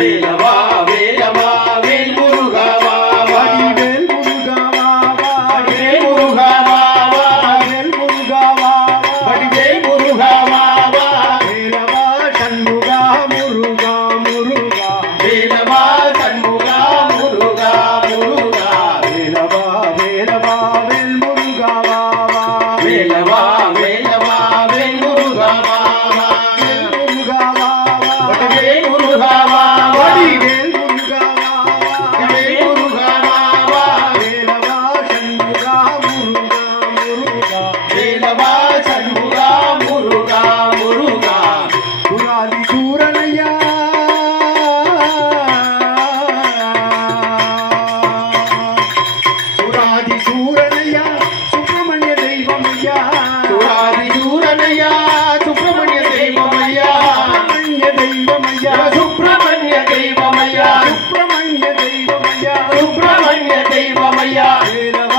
வேலவா வேலவா வேல் முருகவா வடிவேல் முருகவா வடிவேல் முருகவா வேல் முருகவா வடிவேல் முருகவா வேலவா சண்முகா முருகா முருகா வேலவா சண்முகா முருகா முருகா வேலவா வேலவா வேல் முருகவா வேலவா வேலவா வேல் முருகவா முருகவா வடிவேல் முருகவா வடிவேல் முருகவா வடிவேல் முருகவா வேலவா சண்முகா முருகா முருகா வேலவா சண்முகா முருகா முருகா புராதி சூரனையா சுராதி சூரனையா சுப்பிரமணிய தெய்வமையா சுராதி சூரனையா சுப்பிரமணிய தெய்வமையா சுப்பிரமணிய தெய்வமையா சுப்பிரமணிய தெய்வமையா சுப்பிரமணிய தெய்வமையா சுப்பிரமணிய தெய்வமையா வேலவா